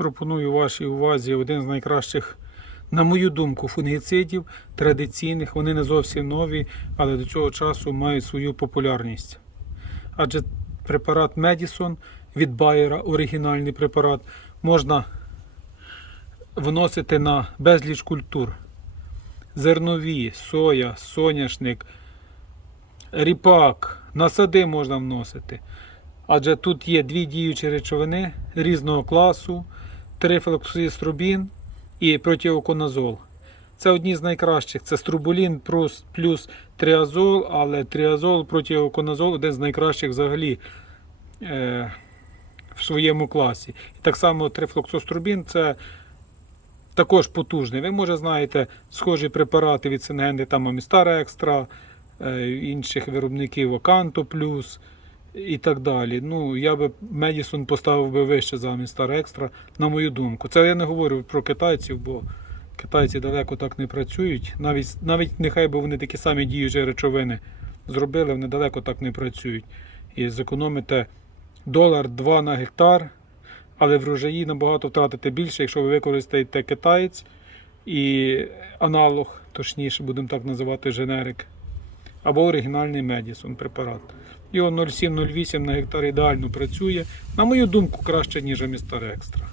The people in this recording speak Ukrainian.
пропоную вашій увазі один з найкращих, на мою думку, фунгіцидів традиційних. Вони не зовсім нові, але до цього часу мають свою популярність. Адже препарат Медісон від Байера, оригінальний препарат, можна вносити на безліч культур. Зернові, соя, соняшник, ріпак, насади можна вносити. Адже тут є дві діючі речовини різного класу, трифлоксиструбін і протиоконазол. Це одні з найкращих. Це струбулін плюс, тріазол, але тріазол, протиоконазол один з найкращих взагалі е, в своєму класі. І так само трифлоксострубін це також потужний. Ви, може, знаєте, схожі препарати від Сингенди, там Амістар Екстра, е, інших виробників Оканто Плюс і так далі. Ну, я би Медісон поставив би вище за Амістар Екстра, на мою думку. Це я не говорю про китайців, бо китайці далеко так не працюють. Навіть, навіть нехай би вони такі самі діючі речовини зробили, вони далеко так не працюють. І зекономите долар-два на гектар, але врожаї набагато втратите більше, якщо ви використаєте китаєць і аналог, точніше, будемо так називати женерик, або оригінальний Медісон препарат. Його 0,7-0,8 на гектар ідеально працює. На мою думку, краще, ніж Амістар Екстра.